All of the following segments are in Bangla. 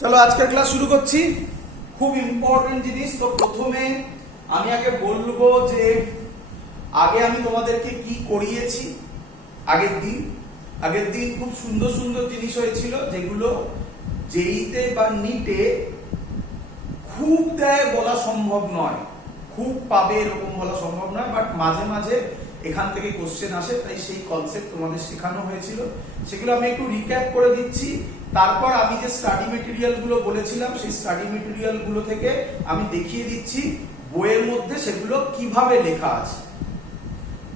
চলো আজকের ক্লাস শুরু করছি। খুব ইম্পর্টেন্ট জিনিস। তো প্রথমে আমি আগে বলবো যে আগে আমি তোমাদেরকে কি করিয়েছি। আগের দিন খুব সুন্দর সুন্দর জিনিস হয়েছিল, যেগুলো জেইতে বা নিটে খুব দেয় বলা সম্ভব নয়, খুব পাবে এরকম বলা সম্ভব নয়, বাট মাঝে মাঝে এখান থেকে কোশ্চেন আসে, তাই সেই কনসেপ্ট তোমাদের শেখানো হয়েছিল। সেগুলো আমি একটু রিক্যাপ করে দিচ্ছি। তারপর আমি যে স্টাডি মেটেরিয়াল গুলো বলেছিলাম, সেই স্টাডি মেটেরিয়াল গুলো থেকে আমি দেখিয়ে দিচ্ছি বইয়ের মধ্যে সেগুলো কিভাবে লেখা আছে।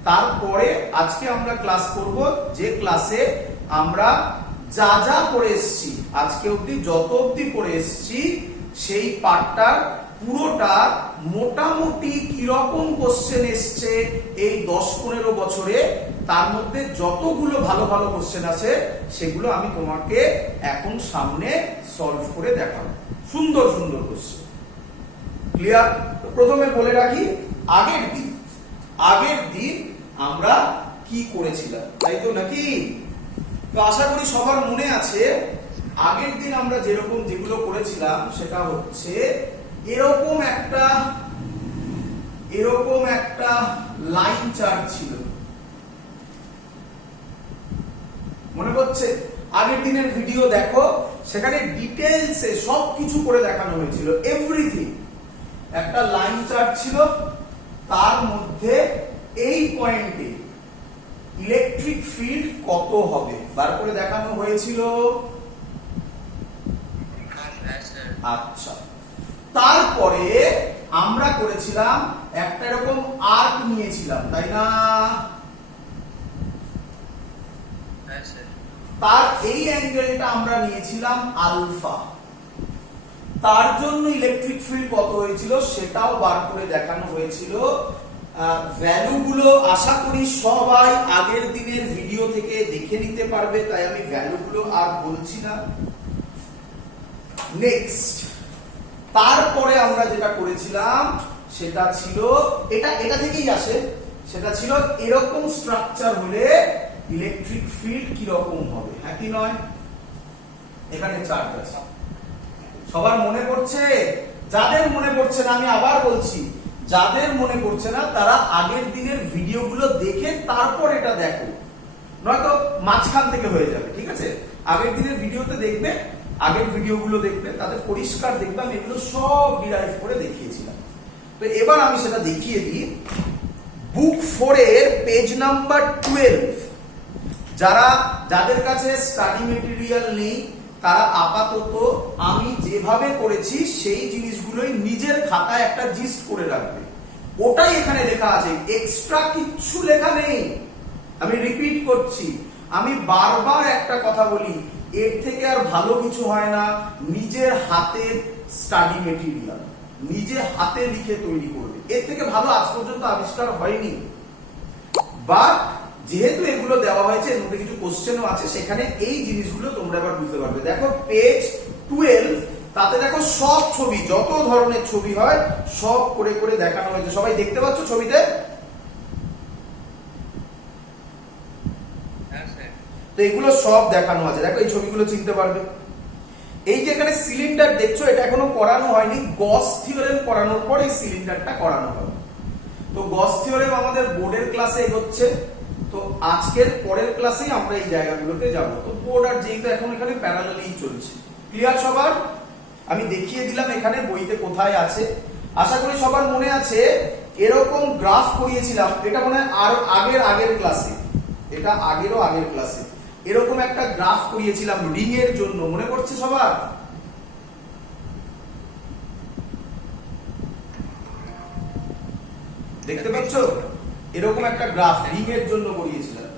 তারপরে আজকে আমরা ক্লাস করব, যে ক্লাসে আমরা যা যা পড়ে এসেছি, আজকে অবধি যত অবধি পড়ে এসেছি, সেই পার্টটার পুরোটা মোটামুটি কিরকম কোশ্চেন এসছে এই 10-15 বছরে, তার মধ্যে যতগুলো ভালো ভালো কোশ্চেন আছে সেগুলো আমি তোমাকে এখন সামনে সলভ করে দেখাবো। সুন্দর সুন্দর কোশ্চেন। ক্লিয়ার? প্রথমে বলে রাখি, আগের দিন আমরা কি করেছিলাম, তাই তো নাকি? তো আশা করি সবার মনে আছে। আগের দিন আমরা যেগুলো করেছিলাম সেটা হচ্ছে এরকম একটা লাইন চার্ট ছিল, মনে পড়ছে? আগের দিনের ভিডিও দেখো, সেখানে ডিটেইলসে সবকিছু করে দেখানো হয়েছিল, এভরিথিং। একটা লাইন চার্ট ছিল, তার মধ্যে এই পয়েন্টে ইলেকট্রিক ফিল্ড কত হবে বার করে দেখানো হয়েছিল। আচ্ছা, তারপরে আমরা করেছিলাম একটা এরকম আর্ক নিয়েছিলাম, তাই না? তার এই অ্যাঙ্গেলটা আমরা নিয়েছিলাম আলফা। তার জন্য ইলেকট্রিক ফিল্ড কত হয়েছিল সেটাও বার করে দেখানো হয়েছিল। ভ্যালুগুলো আশা করি সবাই আগের দিনের ভিডিও থেকে দেখে নিতে পারবে, তাই আমি ভ্যালুগুলো আর বলছি না। নেক্সট, তারপরে আমরা যেটা করেছিলাম সেটা ছিল এটা থেকেই আসে, সেটা ছিল এরকম স্ট্রাকচার হলে ইলেকট্রিক ফিল্ড কি রকম হবে, হ্যাঁ কি নয়? এখানে চার্ট আছে, সবার মনে পড়ছে? যাদের মনে পড়ছে না, আমি আবার বলছি, যাদের মনে পড়ছে না তারা আগের দিনের ভিডিওগুলো দেখে তারপর এটা দেখো, নয়তো মাঝখান থেকে হয়ে যাবে। ঠিক আছে? আগের দিনের ভিডিওতে দেখবে, আগের ভিডিওগুলো দেখবে, তাদের পরিষ্কার দেখবে আমি এগুলো সব ডিরাইভ করে দেখিয়েছিলাম। তো এবার আমি সেটা দেখিয়ে দিই। বুক 4 এর পেজ নাম্বার 12, যাদের কাছে স্টাডি মেটেরিয়াল নেই তারা আপাতত আমি যেভাবে করেছি সেই জিনিসগুলোই নিজের খাতায় একটা জিস্ট করে রাখবে। ওটাই এখানে লেখা আছে, এক্সট্রা কিচ্ছু লেখা নেই। আমি রিপিট করছি, আমি বারবার একটা কথা বলি, এর থেকে আর ভালো কিছু হয় না। নিজের হাতের স্টাডি মেটেরিয়াল নিজে হাতে লিখে তৈরি করবে, এর থেকে ভালো আজ পর্যন্ত আবিষ্কার হয়নি। বাট যেহেতু এগুলো দেওয়া হয়েছে, এর মধ্যে কিছু কোশ্চেনও আছে, সেখানে এই জিনিসগুলো তোমরা এবার বুঝতে পারবে। দেখো পেজ 12, তাতে দেখো সব ছবি, যত ধরনের ছবি হয় সব করে করে দেখানো হয়েছে। সবাই দেখতে পাচ্ছ ছবিতে? তো এগুলো সব দেখানো আছে, দেখো এই ছবিগুলো চিনতে পারবে। এই যে এখানে সিলিন্ডার দেখছো, এটা এখনো করানো হয়নি, গস থিওরেম করানোর পর এই সিলিন্ডারটা করানো হবে। তো গস থিওরেম আমাদের বোর্ডের ক্লাসে এগোচ্ছে, তো আজকের পরের ক্লাসেই আমরা এই জায়গাগুলোতে যাব। তো বোর্ড আর যেহেতু এখন এখানে প্যারালালি চলছে। ক্লিয়ার সবার? আমি দেখিয়ে দিলাম এখানে বইতে কোথায় আছে। আশা করি সবার মনে আছে, এরকম গ্রাফ করিয়েছিলাম, এটা মনে হয় আর আগের ক্লাসে, এটা আগের ক্লাসে এরকম একটা গ্রাফ করিয়েছিলাম রিং এর জন্য, মনে পড়ছে সবার? দেখতে পাচ্ছ? এরকম একটা গ্রাফ রিং এর জন্য করিয়েছিলাম।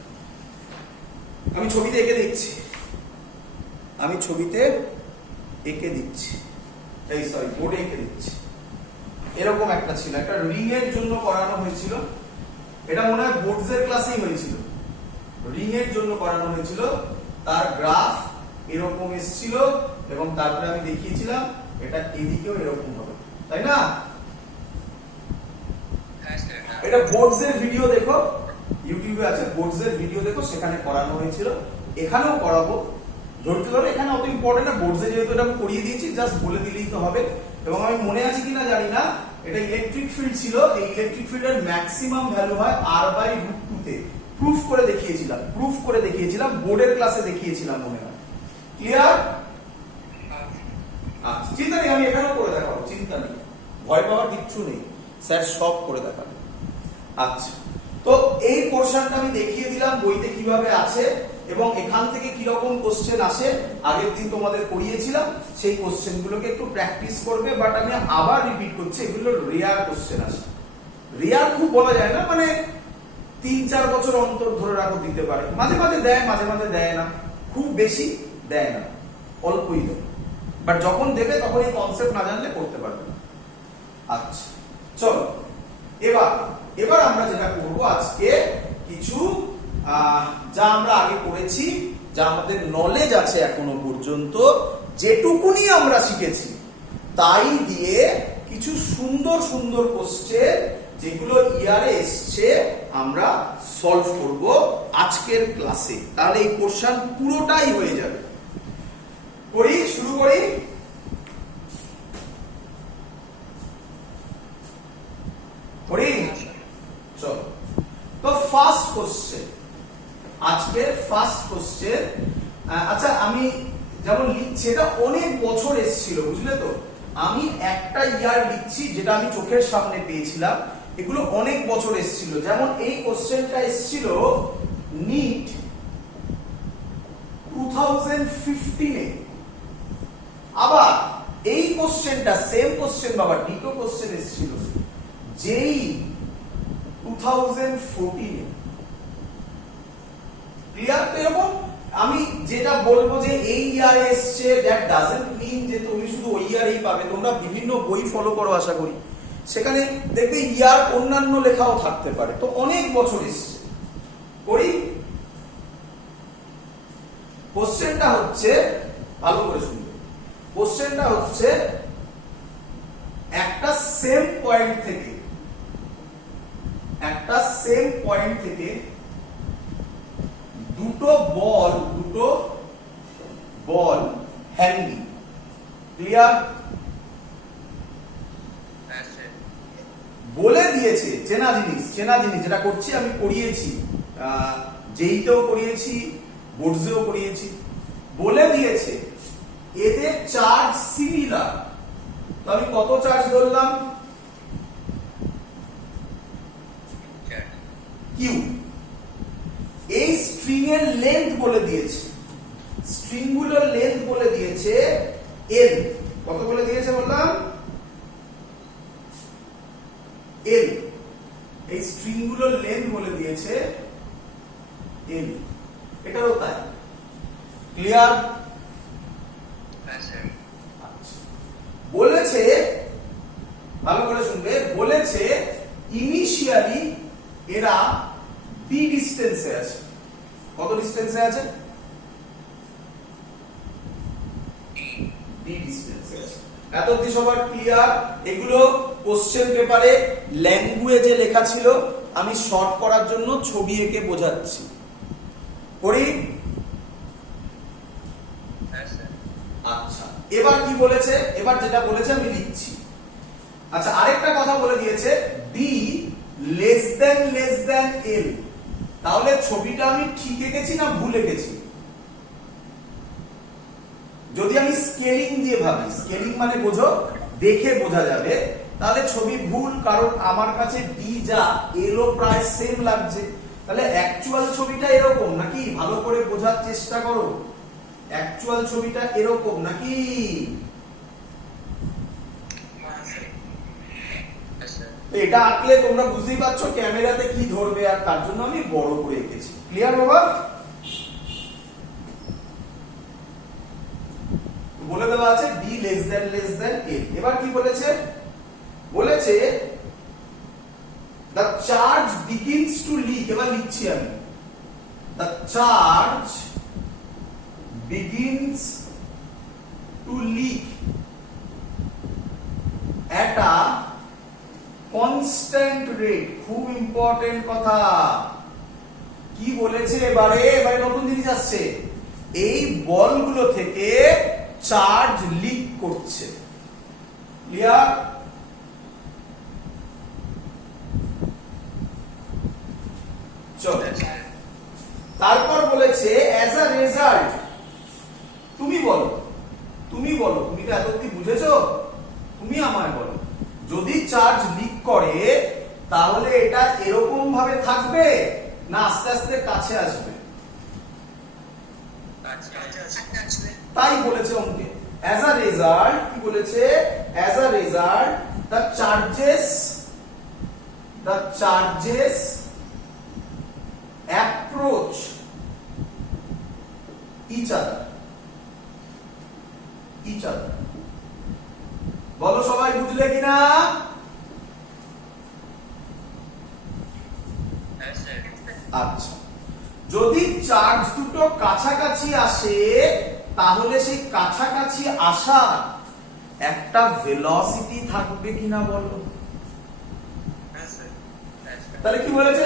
আমি ছবিতে এঁকে দিচ্ছি, এই সরি বোর্ডে এঁকে দিচ্ছি। এরকম একটা ছিল, একটা রিং এর জন্য করানো হয়েছিল। এটা মনে হয় বোর্ডস এর ক্লাসেই হয়েছিল, রিং এর জন্য করানো হয়েছিল। তার গ্রাফ এরকম এসেছিল এবং তারপরে আমি দেখিয়েছিলাম এটা এদিকেও এরকম হবে, তাই না? এটা বোর্ডস এর ভিডিও দেখো, ইউটিউবে আছে, বোর্ডস এর ভিডিও দেখো, সেখানে করানো হয়েছিল। এখানেও করাবো, ধৈর্য ধরে, এখানে অত ইম্পর্টেন্ট না, বোর্ডে যেহেতু এটা করিয়ে দিয়েছি জাস্ট বলে দিলেই তো হবে। এবং আমি মনে আছে কিনা জানি না, এটা ইলেকট্রিক ফিল্ড ছিল, এই ইলেকট্রিক ফিল্ডের ম্যাক্সিমাম ভ্যালু হয় r/√2 তে। প্রুফ করে দেখিয়েছিলাম বোর্ডের ক্লাসে দেখিয়েছিলাম মনে হয়। ক্লিয়ার? আচ্ছা, চিন্তা নেই, আমি এখানেও করে দেখাবো, চিন্তা নেই, ভয় পাওয়ার কিচ্ছু নেই, স্যার সব করে দেখাবো। আচ্ছা, তো এই পোরশনটা আমি দেখিয়ে দিলাম বইতে কিভাবে আছে এবং এখান থেকে কি রকম কোশ্চেন আসে, আগের দিন তোমাদের পড়িয়েছিলাম, সেই কোশ্চেন গুলোকে একটু প্র্যাকটিস করবে। বাট আমি আবার রিপিট করছি, এগুলো রেয়ার কোশ্চেন আসে। রেয়ার খুব বলা যায় না, মানে 3-4 বছর অন্তর ধরে রাখো দিতে পারে, মাঝে মাঝে দেয়, মাঝে মাঝে দেয় না, খুব বেশি দেয় না, অল্পই দেয়। বাট যখন দেবে তখন এই কনসেপ্ট না জানলে করতে পারবে না। আচ্ছা, চলো এবার আমরা যেটা করব, আজকে কিছু যা আমরা আগে করেছি, যা আমাদের নলেজ আছে এখনো পর্যন্ত, যেটুকুনি আমরা শিখেছি তাই দিয়ে কিছু সুন্দর সুন্দর কোশ্চেন যেগুলো ইয়ারে এসছে আমরা সলভ করব আজকের ক্লাসে। তাহলে এই পোরশন পুরোটাই হয়ে যাবে। শুরু করি। চলো, তো ফার্স্ট কোশ্চেন, আজকের ফার্স্ট কোশ্চেন। আচ্ছা, আমি যেমন লিখছি, এটা অনেক বছর এসেছিল, বুঝলে তো, আমি একটা ইয়ার লিখছি যেটা আমি চোখের সামনে পেয়েছিলাম, এগুলো অনেক বছর এসেছিল। যেমন এই কোশ্চেনটা এসেছিল নিট 2015 এ। আবার এই কোশ্চেনটা সেম কোশ্চেন, বাবা ডিটো কোশ্চেন এসেছিল যেই 2014 এ। ক্লিয়ার? তো এরকম আমি যেটা বলবো যে এই ইয়ারে এসছে, দ্যাট ডাজন্ট মিন যে তুমি শুধু ওই ইয়ারেই পাবে। তোমরা বিভিন্ন বই ফলো করো আশা করি, সেখানে দেখবে ইয়ার অন্যান্য লেখাও থাকতে পারে। তো অনেক বছর এসছে। করি, কোশ্চেনটা হচ্ছে, ভালো করে শুনবে, কোশ্চেনটা হচ্ছে একটা সেম পয়েন্ট থেকে দুটো বল হ্যাঙ্গিং। ক্লিয়ার? বলে দিয়েছে, চেনা জিনিস যেটা করছি আমি করিয়েছি, জেইতেও করিয়েছি, বোর্ডসেও করিয়েছি। বলে দিয়েছে এদের চার্জ সিমিলার। তো আমি কত চার্জ ধরলাম? কিউ। এই স্ট্রিং এর লেন্থ বলে দিয়েছে, স্ট্রিং গুলোর লেন্থ বলে দিয়েছে এল। কত বলে দিয়েছে বললাম? এল। এই স্ট্রিং গুলোর লেন্থ বলে দিয়েছে এল। এটারও তাই। ক্লিয়ার? বলেছে, ভালো করে শুনবে, বলেছে ইনিশিয়ালি এরা ডি ডিসটেন্সে আছে। কত ডিসটেন্সে আছে? ডি ডিসটেন্সে আছে। এত অবধি সবার ক্লিয়ার? এগুলো কোশ্চেন পেপারে ল্যাঙ্গুয়েজে লেখা ছিল, আমি শর্ট করার জন্য ছবি এঁকে বোঝাচ্ছি। করি? আচ্ছা, এবার কি বলেছে? এবার যেটা বলেছে আমি লিখছি। আচ্ছা, আরেকটা কথা বলে দিয়েছে ডি লেস দেন এল। তাহলে ছবিটা আমি ঠিক এঁকেছি না ভুল এঁকেছি? যদি আমি স্কেলিং দিয়ে ভাবি, স্কেলিং মানে বোঝো, দেখে বোঝা যাবে, তাহলে ছবি ভুল, কারণ আমার কাছে ডি যা এলও প্রায় সেম লাগছে। তাহলে অ্যাকচুয়াল ছবিটা এরকম নাকি? ভালো করে বোঝার চেষ্টা করো, অ্যাকচুয়াল ছবিটা এরকম নাকি? এটা আঁকলে তোমরা বুঝতেই পারছো ক্যামেরাতে কি ধরবে, আর তার জন্য আমি বড় করে এঁকেছি। ক্লিয়ার বাবা? বলে দেওয়া আছে ডি লেস দেন এল। এবার কি বলেছে? বলেছে the charge begins to leak। এবার লিখছি আমি, the charge begins to leak at a constant rate। খুব ইম্পর্টেন্ট কথা। কি বলেছে এবারে? নতুন জিনিস আসছে। এই বলগুলো থেকে চার্জ লিক করছে। ক্লিয়ার? চলো, তারপর বলেছে অ্যাজ আ রেজাল্ট, তুমি বলো, তুমি তো এত অব্দি বুঝেছো, তুমি আমায় বলো, যদি চার্জ লিক করে তাহলে এটা এরকম ভাবে থাকবে না আস্তে আস্তে কাছে আসবে? তাই বলেছে অঙ্কে। অ্যাজ আ রেজাল্ট কি বলেছে? As a result the charges approach each other. বলো সবাই বুঝলে কিনা? আচ্ছা, যদি চার্জ দুটো কাছাকাছি আসে তাহলে সেই কাছাকাছি আসার একটা ভেলোসিটি থাকবে কিনা বলো? তাহলে কি বলেছে?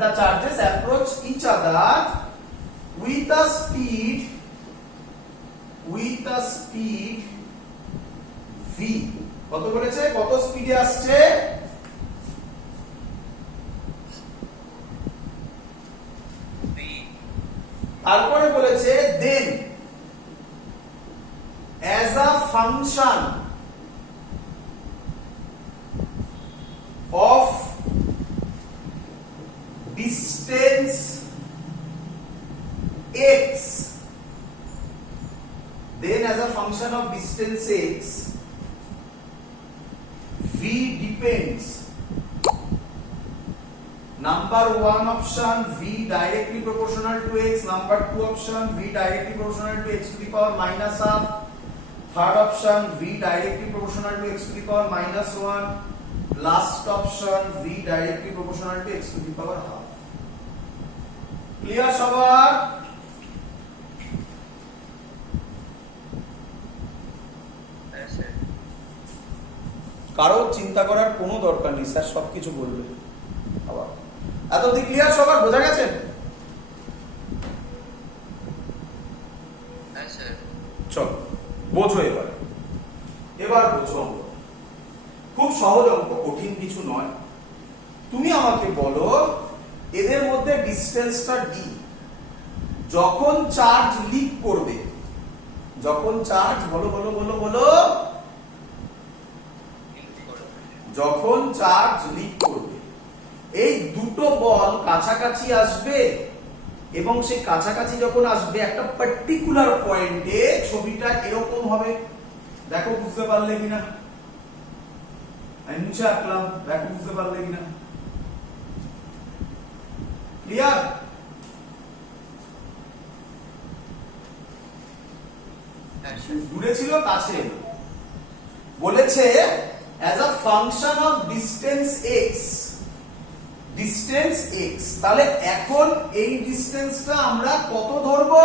the charges approach each other with a speed v. কত বলেছে? কত স্পিডে আসছে? তারপরে বলেছে then as a function of distance x, then as a function of distance x, v depends, number 1 option v directly proportional to x, number 2 option v directly proportional to x to the power minus half, third option v directly proportional to x to the power minus 1, last option v directly proportional to x to the power half. Clear সবার? কারো চিন্তা করার কোনো দরকার নেই, স্যার সবকিছু বলবে। আবার এতদিন ক্লিয়ার সবার? বোঝা গেছে? চলো বোঝো এবার বোঝো অঙ্ক। খুব সহজ অঙ্ক, কঠিন কিছু নয়। তুমি আমাকে বলো এদের মধ্যে ডিসটেন্সটা ডি, যখন চার্জ লিক করবে, যখন চার্জ যখন চার্জ লিক করবে, এই দুটো বল কাছাকাছি আসবে এবং সেই কাছাকাছি যখন আসবে একটা পার্টিকুলার পয়েন্টে ছবিটা এরকম হবে। দেখো বুঝতে পারলে কিনা? আমি মুছে আঁকলাম, দেখো বুঝতে পারলে কিনা? ক্লিয়ার? দূরে ছিল কাছে এলো। বলেছে as a function of distance x, তাহলে এখন এই ডিসটেন্সটা আমরা কত ধরবো?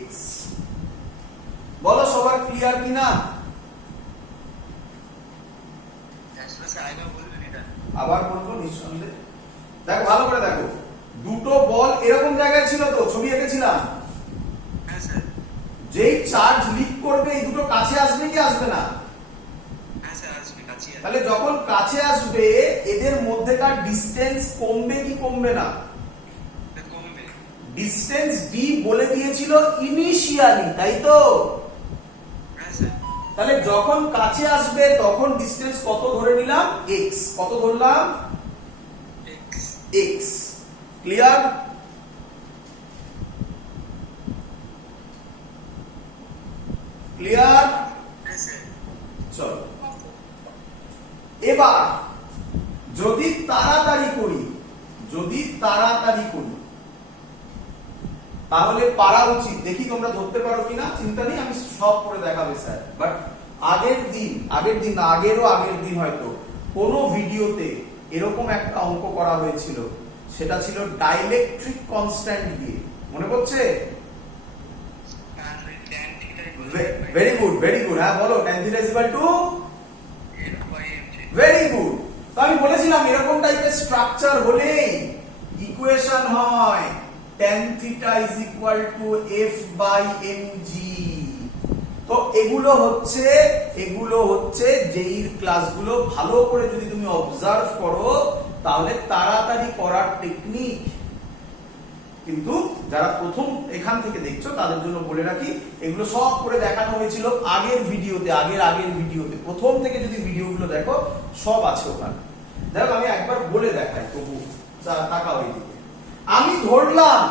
x। বলো সবার ক্লিয়ার কিনা? আবার বলবো নিঃসন্দেহে। দেখো ভালো করে দেখো, দুটো বল এরকম জায়গায় ছিল তো, ছবি এঁকেছিলাম। যেই চার্জ লিক করবে এই দুটো কাছে আসবে কি আসবে না? তাহলে যখন কাছে আসবে এদের মধ্যেকার ডিসটেন্স কমবে কি কমবে না? ডিসটেন্স ডি বলে দিয়েছিল ইনিশিয়ালি, তাই তো? তাহলে যখন কাছে আসবে তখন ডিসটেন্স কত ধরে নিলাম? x। কত ধরলাম? x। ক্লিয়ার? ক্লিয়ার? চলো এবার যদি তাড়াতাড়ি করি তাহলে পারা উচিত। দেখি তোমরা ধরতে পারো কিনা, চিন্তা নেই, আমি সব করে দেখাবে স্যার। বাট আগের দিন না আগেরও আগের দিন হয়তো কোনো ভিডিওতে এরকম একটা অঙ্ক করা হয়েছিল, সেটা ছিল ডাইলেকট্রিক কনস্ট্যান্ট দিয়ে, মনে পড়ছে? Very good. হ্যাঁ বলো, tan θ ভেরি গুড। তো আমি বলেছিলাম এরকম টাইপের স্ট্রাকচার হলেই ইকুয়েশন হয় tan theta is equal to f by mg। তো এগুলো হচ্ছে যেই ক্লাসগুলো ভালো করে যদি তুমি অবজার্ভ করো তাহলে তাড়াতাড়ি করার টেকনিক। কিন্তু যারা প্রথম এখান থেকে দেখছো তাদের জন্য বলে রাখি, এগুলো সব করে দেখানো হয়েছিল আগের ভিডিওতে, প্রথম থেকে যদি ভিডিওগুলো দেখো সব আছে ওখানে। দেখো আমি একবার বলে দেখাই তবু তাকাও এইদিকে। আমি ধরলাম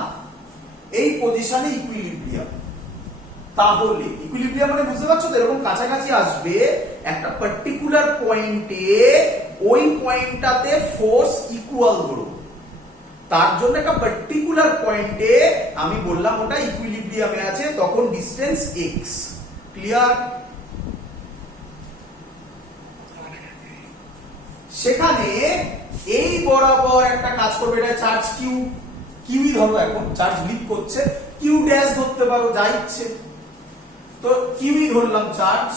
এই পজিশনে ইকুইলিব্রিয়াম, তাহলে ইকুইলিব্রিয়াম মানে বুঝতে পারছো তো, এরকম কাছাকাছি আসবে একটা পার্টিকুলার পয়েন্টে, ওই পয়েন্টটাতে ফোর্স ইকুয়াল ধরো, তার জন্য একটা পার্টিকুলার পয়েন্টে আমি বললাম ওটা ইকুইলিব্রিয়ামে আছে, তখন ডিসটেন্স x। ক্লিয়ার? সেখানে এই বরাবর একটা কাজ করবে, এটা চার্জ কিউই ধরো, এখন চার্জ লিক করছে, কিউ ড্যাশ ধরতে পারো যা ইচ্ছে, তো কিউই ধরলাম চার্জ,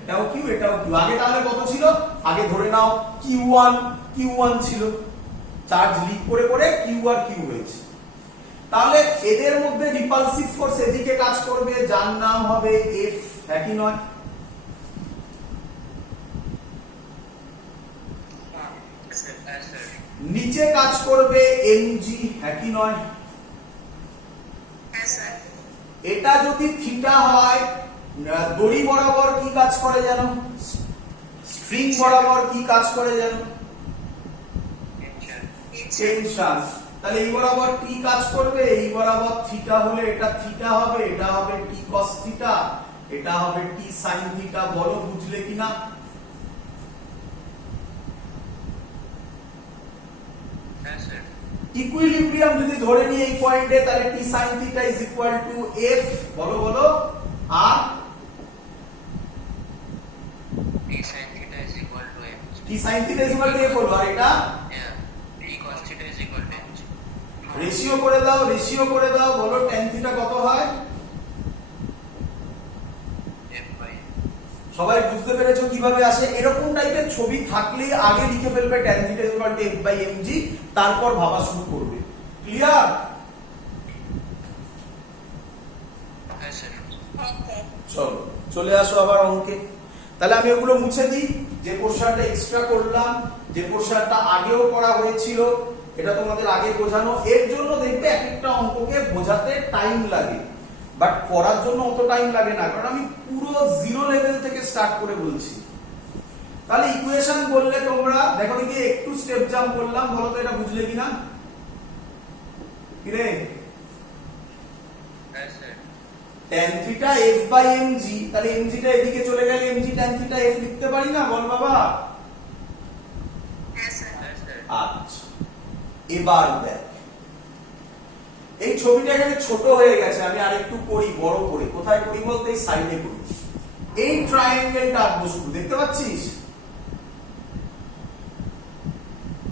এটাও কিউ এটাও কিউ। আগে তাহলে কত ছিল? আগে ধরে নাও কিউ1 ছিল, চার্জ লিক করে করে কিউ আর কিউ হয়েছে। তাহলে এদের মধ্যে রিপালসিভ ফোর্স এদিকে কাজ করবে, যার নাম হবে এফ, একই নয়? নিচে কাজ করবে এমজি, একই নয়? এটা যদি থিটা হয়, দড়ি বরাবর কি কাজ করে জানো? স্ট্রিং বরাবর কি কাজ করে জানো? টেনশন। তাহলে এই বরাবর টি কাজ করবে, এই বরাবর থিটা হলে এটা থিটা হবে, এটা হবে টি কস থিটা, এটা হবে টি সাইন থিটা। বলো বুঝলে কিনা? ইকুইলিব্রিয়াম যদি ধরে নিই এই পয়েন্টে, তাহলে T sine theta is equal to F, বলো আর T sine theta is equal to F, T sine theta is equal to F হলো, আর এটা T cos theta is equal to mg. Ratio করে দাও, বলো tan থিটা কত হয়? F by. সবাই বুঝতে পেরেছো কিভাবে আসে? এরকম টাইপের ছবি থাকলে আগে লিখে ফেলবে tan theta is equal to f by mg, তারপর ভাবা শুরু করবে। ক্লিয়ার? হ্যাঁ স্যার। চলো চলে আসো আবার অঙ্কে। তাহলে আমি ওগুলো মুছে দিই, যে পোরশনটা এক্সট্রা করলাম, যে পোরশনটা আগেও করা হয়েছিল, এটা তোমাদের আগে বোঝানো। এর জন্য দেখবে এক একটা অঙ্ককে বোঝাতে টাইম লাগে, বাট করার জন্য অত টাইম লাগে না, কারণ আমি পুরো জিরো লেভেল থেকে স্টার্ট করে বলছি। তাহলে ইকুয়েশন বললে তোমরা দেখো দেখি, একটু স্টেপ জাম্প করলাম, বলো তো এটা বুঝলে কিনা? কি রে? হ্যাঁ sir. tan theta f by mg, তাহলে mg টা এদিকে চলে গেলে mg tan থিটা f লিখতে পারি না? বল বাবা। হ্যাঁ স্যার। আচ্ছা, এবার দেখ এই ছবিটা এখানে ছোট হয়ে গেছে, আমি আরেকটু করি বড় করে। কোথায় করি বলতে? এই সাইডে করি। এই ট্রায়াঙ্গেলটা আঁকবো শুধু, দেখতে পাচ্ছিস?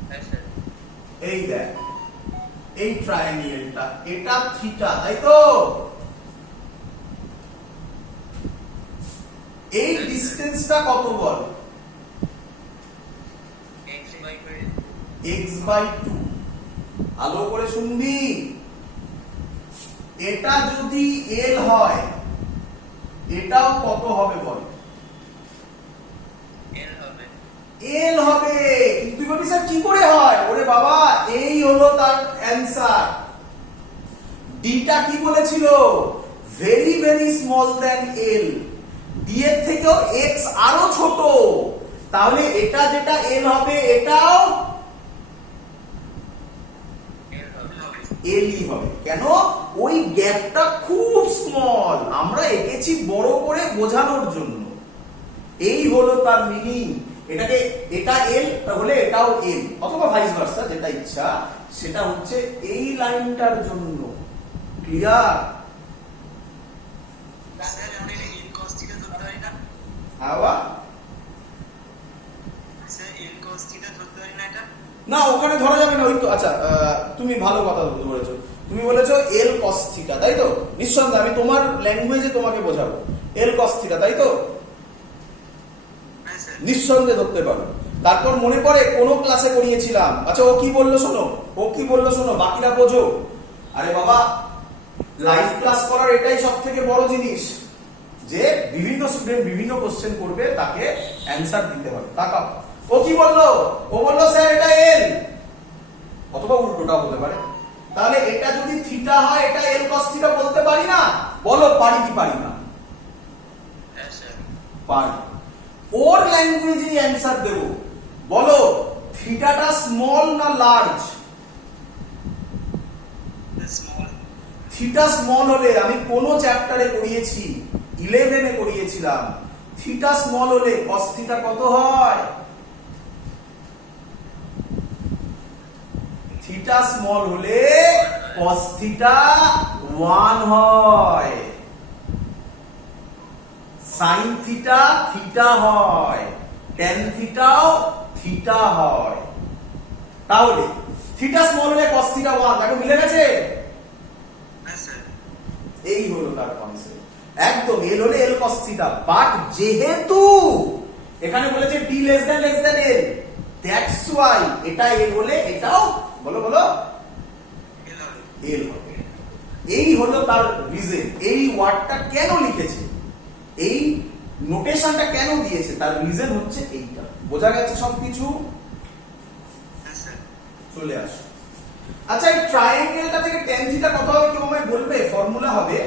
হ্যাঁ স্যার। এই দেখ এই ট্রায়াঙ্গেলটা, এটা থিটা, তাই তো? এই ডিসটেন্সটা কত বল? x by 2। ভালো করে শুনবি, এটা যদি l হয় এটাও কত হবে বল? l হবে। কিন্তু তুই বলবি স্যার কি করে হয়? ওরে বাবা, এই হলো তার অ্যানসার। ডিটা কি বলেছিল? Very very small than l, d এর থেকেও x আরো ছোট, তাহলে এটা যেটা l হবে এটাও এলই হবে। কেন? ওই গ্যাপটা খুব স্মল, আমরা এঁকেছি বড় করে বোঝানোর জন্য। এই হলো তার মিনিং। এটাকে এটা এল তাহলে এটাও এল, অথবা ভাইস ভার্সা, যেটা ইচ্ছা। সেটা হচ্ছে এই লাইনটার জন্য। ক্লিয়ার? স্যার আমি এল cos থিটা ধরতে পারি না? আবা স্যার এল cos থিটা ধরতে পারি না এটা? না, ওখানে ধরা যাবে না। ওই তো আচ্ছা, তুমি ভালো কথা বলেছো। তুমি বলেছো এল cos থিটা, তাই তো? নিঃসন্দেহে আমি তোমার ল্যাঙ্গুয়েজে তোমাকে বোঝাবো। এল cos থিটা, তাই তো? হ্যাঁ স্যার। নিঃসন্দেহে ধরতে পারো। তারপর মনে পড়ে কোন ক্লাসে করিয়েছিলাম, আচ্ছা ও কি বললো শোনো, বাকিরা বোঝো। আরে বাবা, লাইভ ক্লাস করার এটাই সব থেকে বড় জিনিস যে বিভিন্ন স্টুডেন্ট বিভিন্ন কোশ্চেন করবে, তাকে অ্যান্সার দিতে হবে। তাকাও, ও কি বললো? ও বললো স্যার এটা এল, অথবা উল্টোটা হতে পারে। তাহলে এটা যদি থিটা হয়, এটা এল কস থিটা বলতে পারি না? বলো পারি কি পারি না? হ্যাঁ স্যার। পারি। ওর ল্যাঙ্গুয়েজে অ্যান্সার দেব। বলো থিটাটা স্মল না লার্জ? স্মল। থিটা স্মল হলে, আমি কোন চ্যাপ্টারে করিয়েছি? 11 এ করিয়েছিলাম। থিটা স্মল হলে কস থিটা কত হয়? থিটা স্মল হলে কস থিটা 1 হয়, সাইন থিটা থিটা হয়, ট্যান থিটাও থিটা হয়। তাহলে থিটা স্মল হলে কস থিটা 1, দেখো মিলে গেছে। হ্যাঁ স্যার। এই হলো তার কনসেপ্ট, একদম এল হলে এল কস থিটা। বাট যেহেতু এখানে বলেছে D less than L, that's why এটা এল হলে এটাও বলো বলো এল হবে। এই হলো তার রিজন। এই ওয়ার্ডটা কেন লিখেছে, এই নোটেশনটা কেন দিয়েছে, তার রিজন হচ্ছে এইটা। বোঝা গেছে সবকিছু? হ্যাঁ স্যার। চলে আসো। আচ্ছা এই ট্রায়াঙ্গেলটা থেকে tan থিটা কত হবে কেউ আমায় বলবে? ফর্মুলা হবে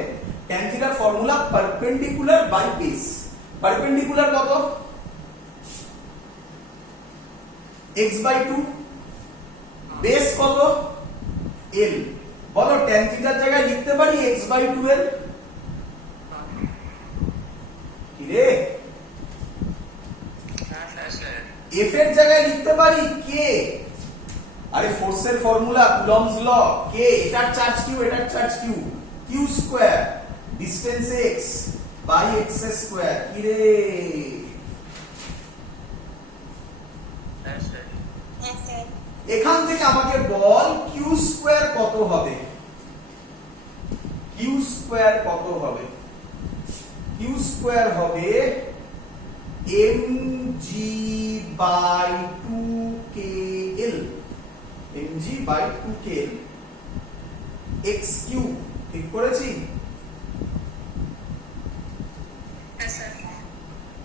tan থিটার formula perpendicular by base. Perpendicular কত? x/2। বেস কত? l। বলো tan থিটার জায়গায় লিখতে পারি x/2l? কি রে? হ্যাঁ স্যার। f এর জায়গায় লিখতে পারি k। আরে ফোর্সের ফর্মুলা কুলম্বস ল, k, এটার চার্জ q, এটার charge q, q square distance x by x square. কি রে? হ্যাঁ স্যার। এখান থেকে আমাকে বল q স্কয়ার কত হবে? q স্কয়ার কত হবে? q স্কয়ার হবে mg/2kl, mg/2kl x কিউ। ঠিক করেছি? হ্যাঁ স্যার।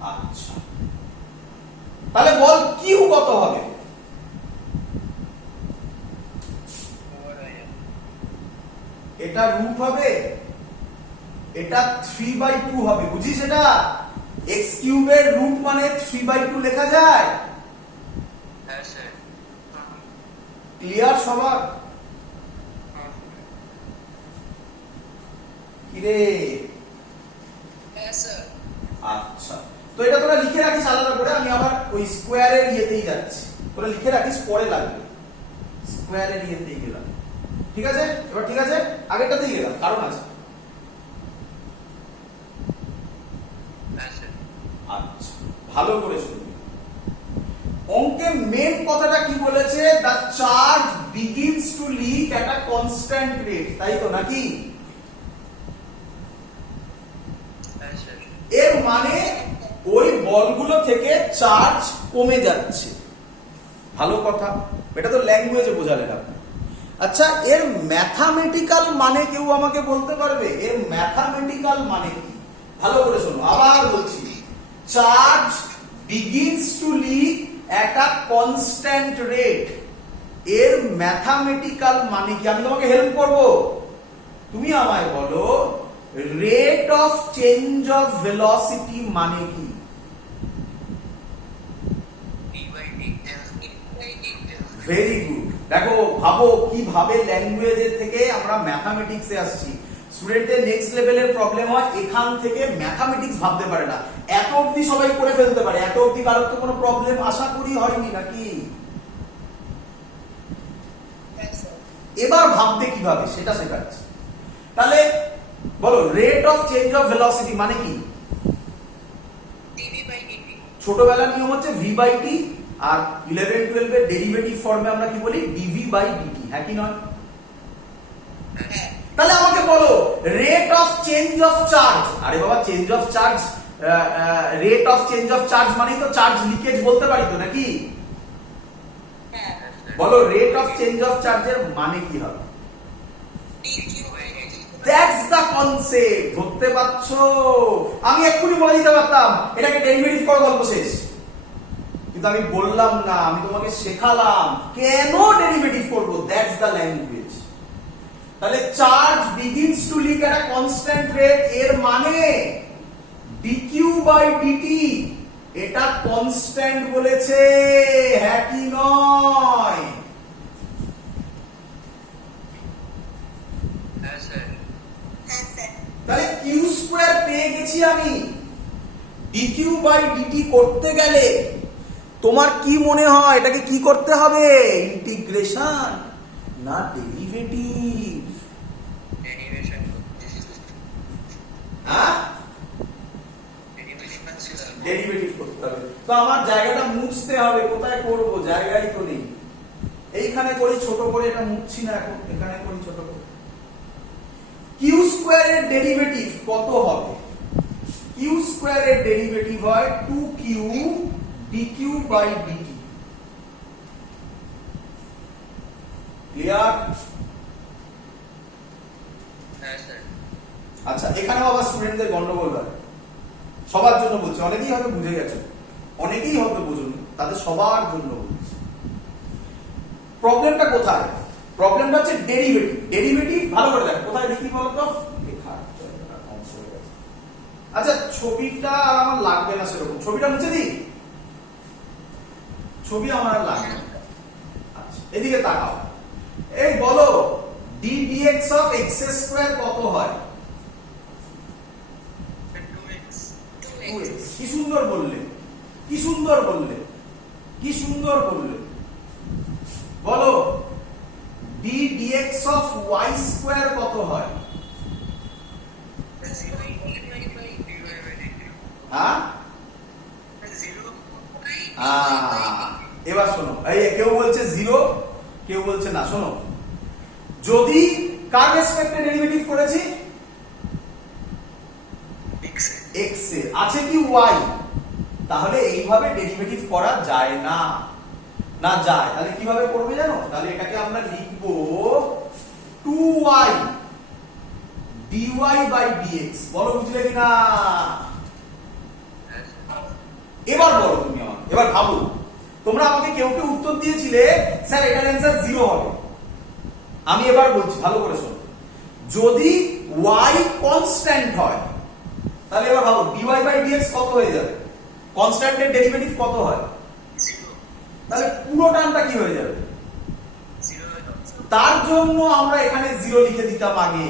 আচ্ছা, তাহলে বল কিউ কত হবে? এটা রুট হবে, এটা 3/2 হবে। বুঝিস এটা? x কিউবের রুট মানে 3/2 লেখা যায়। হ্যাঁ স্যার। ক্লিয়ার সবার? কি রে? হ্যাঁ স্যার। আচ্ছা, তো এটা তোরা লিখে রাখিস আলাদা করে, আমি আবার ওই স্কোয়ারের ইয়েতেই যাচ্ছি। তোরা লিখে রাখিস, পরে লাগবে। স্কোয়ারের ইয়েতেই গেলাম, ঠিক আছে? এবার ঠিক আছে, আগেরটাতেই গেলাম, কারণ আছে। হ্যাঁ স্যার। আচ্ছা, ভালো করে শুনবি। অঙ্কে মেন কথাটা কি বলেছে? The charge begins to leak at a constant rate, তাই তো নাকি? হ্যাঁ স্যার। এর মানে ওই বলগুলো থেকে চার্জ কমে যাচ্ছে। ভালো কথা, এটা তো ল্যাঙ্গুয়েজে বোঝালেন আপনি। আচ্ছা, এর ম্যাথামেটিক্যাল মানে কেউ আমাকে বলতে পারবে? এর ম্যাথামেটিক্যাল মানে কি? ভালো করে শোনো, আবার বলছি, charge begins to leak at a constant rate, এর ম্যাথামেটিক্যাল মানে কি? আমি তোমাকে হেল্প করব, তুমি আমায় বলো rate of change of velocity মানে কি? Very good. দেখো, ভাবো কিভাবে ল্যাঙ্গুয়েজের থেকে আমরা ম্যাথামেটিক্সে আসছি। স্টুডেন্টের নেক্সট লেভেলের প্রবলেম হয় এখান থেকে ম্যাথামেটিক্স ভাবতে পারে না। এত অবধি সবাই করে ফেলতে পারে, এত অবধি কারোর তো কোনো প্রবলেম আশা করি হয়নি নাকি? এবার ভাবতে কিভাবে সেটা শেখাচ্ছি। তাহলে বলো rate of change of velocity মানে কি? ছোটবেলার নিয়ম হচ্ছে v/t, আর 11-12 এর ডেরিভেটিভ ফর্মে আমরা কি বলি? dv/dt, হ্যাঁ কি নয়? তাহলে আমাকে বলো rate of change of charge. আরে বাবা, change of charge, rate of change of charge মানে তো চার্জ লিকেজ বলতে পারি তো নাকি? বলো রেট অফ চেঞ্জ অফ চার্জের মানে কি হবে? That's the concept. ধরতে পারছো? আমি এক্ষুনি বলে দিতে পারতাম এটাকে ডেরিভেটিভ করো, গল্প শেষ। কিন্তু আমি বললাম না, আমি তোমাকে শেখালাম কেন ডেরিভেটিভ করব। That's the language. তাহলে charge begins to leak at a constant rate, এর মানে dq বাই dt এটা কনস্ট্যান্ট বলেছে, হ্যাঁ কি নয়? হ্যাঁ স্যার। তাহলে q স্কয়ার পেয়ে গেছি আমি। dq বাই dt করতে গেলে তোমার কি মনে হয় এটাকে কি করতে হবে? ইন্টিগ্রেশন না ডেরিভেটিভ? ডেরিভেশন হ্যাঁ, ডেরিভেশন ছিল। ডেরিভেটিভ করতে হবে। তো আমার জায়গাটা মুছতে হবে, কোথায় করব? জায়গাই তো নেই। এইখানে করি ছোট করে, এটা মুছছি না এখন, এখানে করি ছোট করে। কিউ স্কয়ারের ডেরিভেটিভ কত হবে? কিউ স্কয়ারের ডেরিভেটিভ হয় 2q dq by dt। Clear? হ্যাঁ স্যার। আচ্ছা, এখানেও আবার স্টুডেন্টদের গন্ডগোল হয়। সবার জন্য বলছি, অনেকেই হয়তো বুঝে গেছে, অনেকেই হয়তো বুঝুনি, তাদের সবার জন্য বলছি। প্রবলেমটা কোথায়? প্রবলেমটা হচ্ছে ডেরিভেটিভ। ডেরিভেটিভ ভালো করে দেখো, কোথায় লিখি বলতো? আচ্ছা, ছবিটা আর আমার লাগবে না সেরকম, ছবিটা মুছে দিই। ছবি আমার আর লাগবে না। আচ্ছা, এদিকে তাকাও। এই বলো d dx of x square কত হয়? 2x। 2x। কি সুন্দর বললে, কি সুন্দর বললে, কি সুন্দর বললে। বলো d dx of y square কত হয়? হ্যাঁ, এবার শোনো, এই কেউ বলছে 0, কেউ বলছে না। শোনো, যদি কার রেসপেক্টে ডেরিভেটিভ করেছি? x এর। আছে কি y? তাহলে এইভাবে ডেরিভেটিভ করা যায় না। না যায়, তাহলে কিভাবে করবে জানো? তাহলে এটাকে আমরা লিখব 2y dy বাই dx। বলো বুঝলে কিনা? এবার বলো তুমি আমাকে, এবার ভাবো। তোমরা আমাকে কেউ কেউ উত্তর দিয়েছিলে স্যার এটার অ্যান্সার 0 হবে। আমি এবার বলছি, ভালো করে শোনো। যদি y কনস্ট্যান্ট হয় তাহলে এবার ভাবো dy বাই dx কত হয়ে যাবে? কনস্ট্যান্টের ডেরিভেটিভ কত হয়? তাহলে পুরো টার্মটা কি হয়ে যাবে? তার জন্য আমরা এখানে 0 লিখে দিতাম আগে,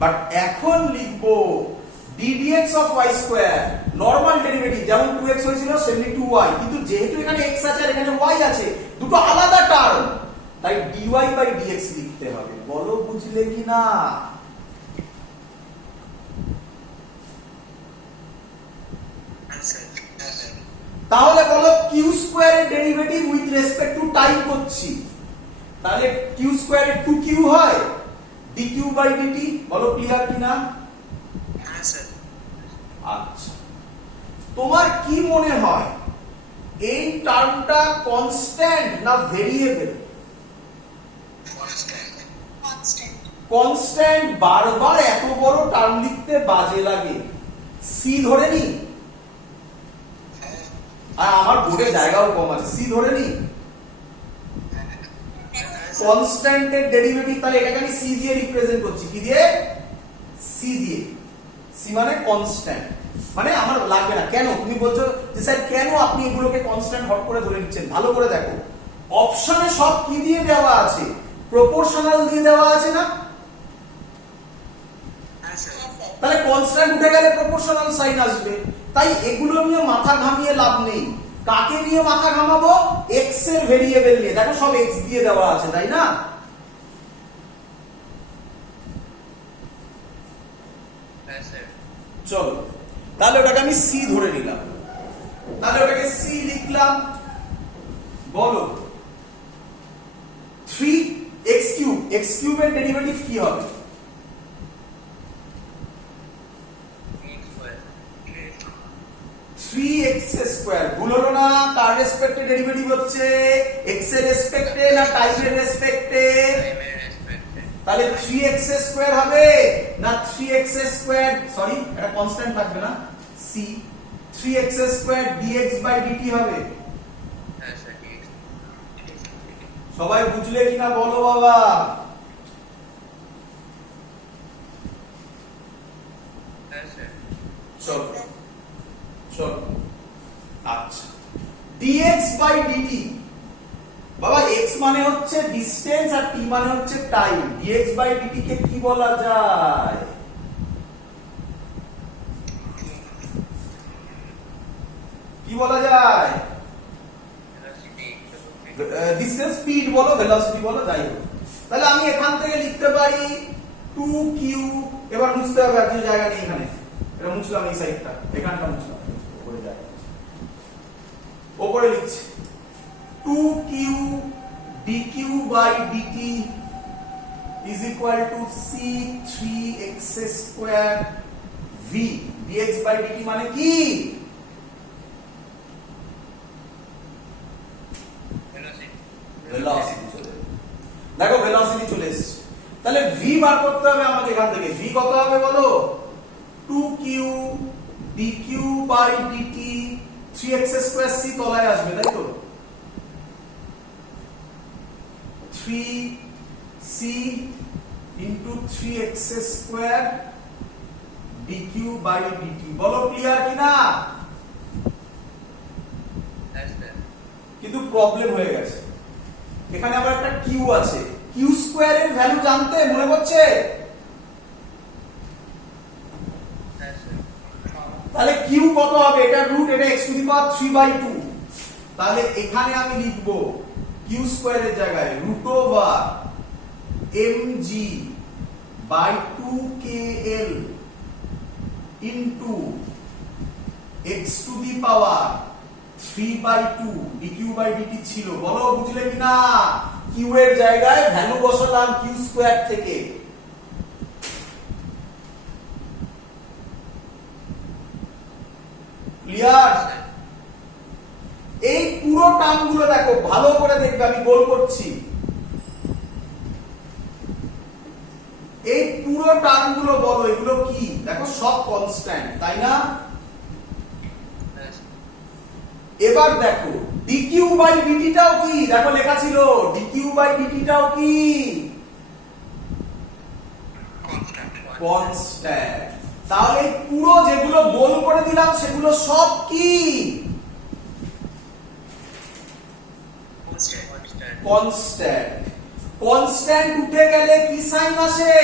বাট এখন লিখবো d dx of y square. Normal derivative যেমন 2x হয়েছিল সেমনি 2y, কিন্তু যেহেতু এখানে x আছে আর এখানে y আছে, দুটো আলাদা টার্ম, তাই dy বাই dx লিখতে হবে। বলো বুঝলে কিনা? তাহলে বলো কিউ স্কয়ারের derivative with respect to time করছি, তাহলে কিউ স্কয়ারে 2q হয় dq বাই dt। বলো ক্লিয়ার কিনা? হ্যাঁ স্যার। আচ্ছা, তোমার কি মনে হয় এই টার্মটা কনস্ট্যান্ট না ভেরিয়েবল? কনস্ট্যান্ট। বারবার এত বড় টার্ম লিখতে বাজে লাগে, সি ধরে নি। আর আমার বোর্ডে জায়গাও কম আছে, সি ধরে নি। কনস্ট্যান্টের ডেরিভেটিভ, তাহলে এটাকে আমি সি দিয়ে রিপ্রেজেন্ট করছি। কি দিয়ে? সি দিয়ে। সি মানে কনস্ট্যান্ট, মানে আমার লাগবে না। কেন? তুমি বলছো যে স্যার কেন আপনি এগুলোকে কনস্ট্যান্ট হট করে ধরে নিচ্ছেন? ভালো করে দেখো, অপশনে সব কি দিয়ে দেওয়া আছে? প্রপোর্শনাল দিয়ে দেওয়া আছে না? তাহলে কনস্ট্যান্ট উঠে গেলে প্রপোর্শনাল সাইন আসবে। তাই এগুলো নিয়ে মাথা ঘামিয়ে লাভ নেই। কাকে নিয়ে মাথা ঘামাবো? x এর ভেরিয়েবল নিয়ে। দেখো সব x দিয়ে দেওয়া আছে, তাই না? হ্যাঁ স্যার। চলো, তাহলে ওটাকে আমি c ধরে নিলাম, তাহলে ওটাকে c লিখলাম। বলো 3x কিউব, x কিউবের ডেরিভেটিভ কি হবে? 3x square. ভুল হলো না? কার রেসপেক্টে ডেরিভেটিভ হচ্ছে? এক্স এর রেসপেক্টে না টাইমের রেসপেক্টে? টাইমের রেসপেক্টে। তাহলে 3x স্কয়ার হবে না 3x স্কয়ার, সরি এটা কনস্ট্যান্ট থাকবে না, c 3x square dx by dt হবে। হ্যাঁ স্যার ঠিক। সবাই বুঝলে কিনা বলো বাবা? হ্যাঁ স্যার। চলো চলো, আচ্ছা dx বাই dt, বাবা x মানে হচ্ছে ডিসটেন্স আর t মানে হচ্ছে টাইম। dx বাই dt কে কি বলা যায়? কি বলা যায়? ভেলোসিটি। ডিসটেন্স, স্পিড বলো, ভেলোসিটি বলো, যাই হোক। তাহলে আমি এখান থেকে লিখতে পারি 2q, এবার মুছতে হবে, আর জায়গা নেই এখানে, এটা মুছলাম, এই সাইডটা এখানটা মুছলাম, উপরে জায়গা আছে। উপরে লিখছি 2q dq by dt is equal to c3x square v dx by dt মানে কি? ভেলোসিটি। ভেলোসিটি চলে এলো। দেখো ভেলোসিটি চলে এসেছে। তাহলে v বার করতে হবে আমাকে এখান থেকে। v কত হবে বলো? 2q dq by dt 3x square c তলায় আসবে, তাই তো? 3c into 3x square dq by dt, বলো ক্লিয়ার কিনা? হ্যাঁ স্যার। কিন্তু প্রবলেম হয়ে গেছে, এখানে আবার একটা q আছে। q স্কয়ারের ভ্যালু জানতে মনে পড়ছে? হ্যাঁ স্যার। তাহলে q কত হবে? এটা রুট, এটা x টু দি পাওয়ার 3/2। তাহলে এখানে আমি লিখব q স্কয়ারের জায়গায় root over mg by 2kl into x to the power 3/2 dq by dt ছিল। বলো বুঝলে কিনা? q এর জায়গায় ভ্যালু বসালাম q স্কয়ার থেকে। ক্লিয়ার? এই পুরো টার্মগুলো দেখো, ভালো করে দেখবে, আমি গোল করছি। এই পুরো টার্মগুলো বলো এগুলো কি? দেখো সব কনস্ট্যান্ট, তাই না? হ্যাঁ স্যার। এবার দেখো dq বাই dt টাও কি? দেখো লেখা ছিল dq বাই dt টাও কি? কনস্ট্যান্ট। তাহলে এই পুরো যেগুলো গোল করে দিলাম সেগুলো সব কি? কনস্ট্যান্ট। কনস্ট্যান্ট। কনস্ট্যান্ট উঠে গেলে কি সাইন আসে?